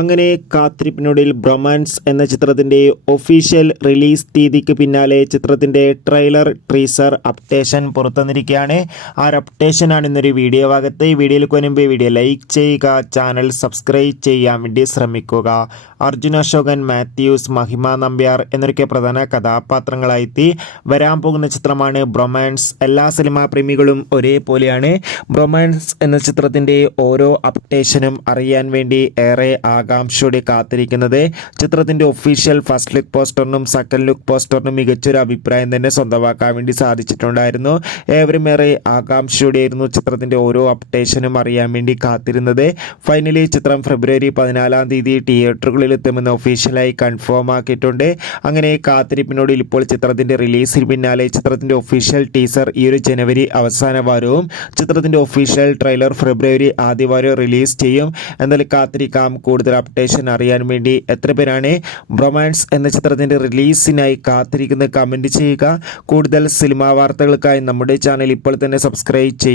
അങ്ങനെ കാത്തിരിപ്പിനൊടുവിൽ ബ്രൊമാൻസ് എന്ന ചിത്രത്തിൻ്റെ ഒഫീഷ്യൽ റിലീസ് തീയതിക്ക് പിന്നാലെ ചിത്രത്തിൻ്റെ ട്രെയിലർ ടീസർ അപ്ഡേഷൻ പുറത്തുവന്നിരിക്കുകയാണ്. ആ ഒരു അപ്ഡേഷനാണ് ഇന്നൊരു വീഡിയോ ഭാഗത്ത്. ഈ വീഡിയോയിലേക്ക് മുൻപ് വീഡിയോ ലൈക്ക് ചെയ്യുക, ചാനൽ സബ്സ്ക്രൈബ് ചെയ്യാൻ വേണ്ടി ശ്രമിക്കുക. അർജുൻ അശോകൻ, മാത്യൂസ്, മഹിമ നമ്പ്യാർ എന്നൊക്കെ പ്രധാന കഥാപാത്രങ്ങളായി വരാൻ പോകുന്ന ചിത്രമാണ് ബ്രൊമാൻസ്. എല്ലാ സിനിമാ പ്രേമികളും ഒരേപോലെയാണ് ബ്രൊമാൻസ് എന്ന ചിത്രത്തിൻ്റെ ഓരോ അപ്ഡേഷനും അറിയാൻ വേണ്ടി ഏറെ ആകാംക്ഷയോടെ കാത്തിരിക്കുന്നത്. ചിത്രത്തിൻ്റെ ഒഫീഷ്യൽ ഫസ്റ്റ് ലുക്ക് പോസ്റ്ററിനും സെക്കൻഡ് ലുക്ക് പോസ്റ്ററിനും മികച്ചൊരു അഭിപ്രായം തന്നെ സ്വന്തമാക്കാൻ വേണ്ടി സാധിച്ചിട്ടുണ്ടായിരുന്നു. ഏവരും ഏറെ ആകാംക്ഷയോടെയായിരുന്നു ചിത്രത്തിൻ്റെ ഓരോ അപ്ഡേഷനും അറിയാൻ വേണ്ടി കാത്തിരുന്നത്. ഫൈനലി ചിത്രം ഫെബ്രുവരി 14 തീയതി തിയേറ്ററുകളിൽ എത്തുമെന്ന് ഒഫീഷ്യലായി കൺഫേം ആക്കിയിട്ടുണ്ട്. അങ്ങനെ കാത്തിരിപ്പിനോട് ഇപ്പോൾ ചിത്രത്തിൻ്റെ റിലീസിന് പിന്നാലെ ചിത്രത്തിൻ്റെ ഒഫീഷ്യൽ ടീസർ ഈ ഒരു ജനുവരി അവസാന വാരവും ചിത്രത്തിൻ്റെ ഒഫീഷ്യൽ ട്രെയിലർ ഫെബ്രുവരി ആദ്യ വാരം റിലീസ് ചെയ്യും. എന്നാലും കാത്തിരിക്കാം. കൂടുതൽ അപ്ഡേഷൻ അറിയാൻ വേണ്ടി എത്ര പേരാണ് ബ്രൊമാൻസ് എന്ന ചിത്രത്തിൻ്റെ റിലീസിനായി കാത്തിരിക്കുന്നത്? കമൻറ്റ് ചെയ്യുക. കൂടുതൽ സിനിമാ വാർത്തകൾക്കായി നമ്മുടെ ചാനൽ ഇപ്പോൾ തന്നെ സബ്സ്ക്രൈബ് ചെയ്യുക.